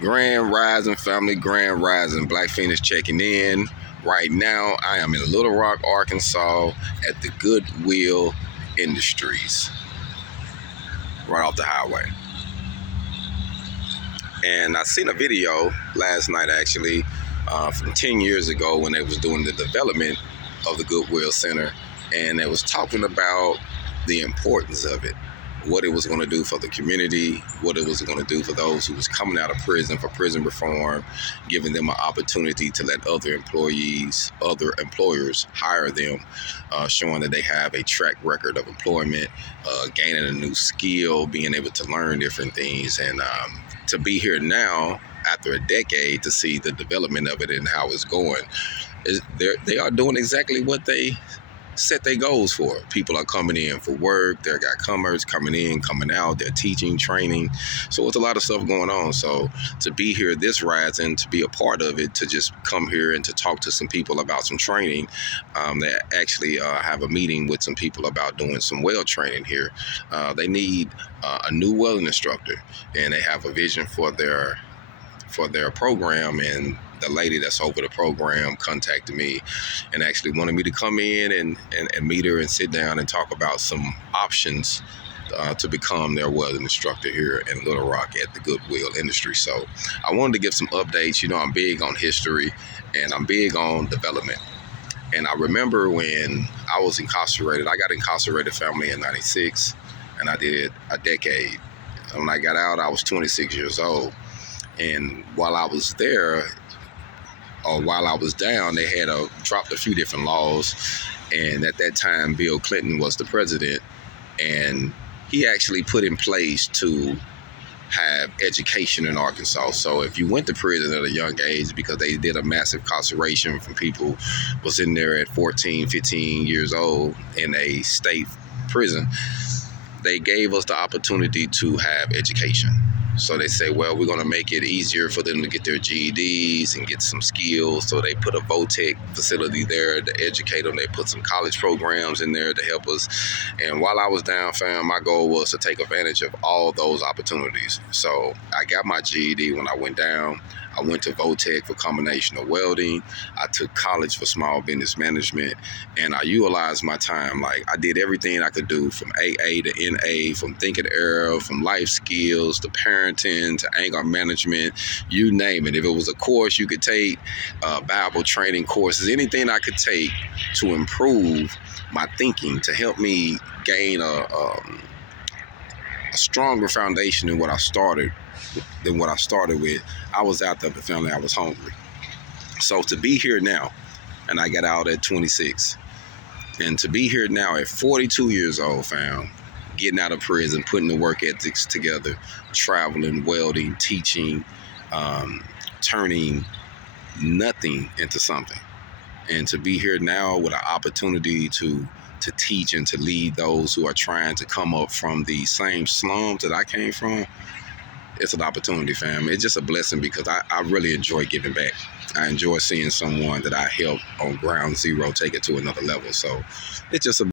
Grand Rising family, Grand Rising. Black Phoenix checking in. Right now, I am in Little Rock, Arkansas at the Goodwill Industries, right off the highway. And I seen a video last night actually from 10 years ago when they was doing the development of the Goodwill Center, and it was talking about the importance of it, what it was going to do for the community, what it was going to do for those who was coming out of prison for prison reform, giving them an opportunity to let other employers hire them, showing that they have a track record of employment, gaining a new skill, being able to learn different things. And to be here now after a decade to see the development of it and how it's going, they are doing exactly what they set their goals for. People are coming in for work. They got commerce coming in, coming out. They're teaching, training. So it's a lot of stuff going on. So to be here this rising, to be a part of it, to just come here and to talk to some people about some training, they actually have a meeting with some people about doing some weld training here. They need a new welding instructor, and they have a vision for their program. And the lady that's over the program contacted me and actually wanted me to come in and meet her and sit down and talk about some options to become their welding instructor here in Little Rock at the Goodwill Industry. So I wanted to give some updates. You know, I'm big on history and I'm big on development. And I remember when I was incarcerated, I got incarcerated family in 96, and I did a decade. When I got out, I was 26 years old. And while I was there, or while I was down, they had dropped a few different laws. And at that time, Bill Clinton was the president, and he actually put in place to have education in Arkansas. So if you went to prison at a young age, because they did a massive incarceration from people was in there at 14, 15 years old in a state prison, they gave us the opportunity to have education. So they say, well, we're going to make it easier for them to get their GEDs and get some skills. So they put a VOTEC facility there to educate them. They put some college programs in there to help us. And while I was down, fam, my goal was to take advantage of all those opportunities. So I got my GED when I went down. I went to VOTEC for combination of welding. I took college for small business management, and I utilized my time. Like, I did everything I could do, from AA to NA, from thinking era, from life skills to parenting to anger management, you name it. If it was a course you could take, Bible training courses, anything I could take to improve my thinking, to help me gain a stronger foundation than what I started with. I was out there, but family, I was hungry. So to be here now, and I got out at 26, and to be here now at 42 years old, fam, getting out of prison, putting the work ethics together, traveling, welding, teaching, turning nothing into something. And to be here now with an opportunity to teach and to lead those who are trying to come up from the same slums that I came from, it's an opportunity, fam. It's just a blessing, because I really enjoy giving back. I enjoy seeing someone that I helped on ground zero take it to another level. So it's just a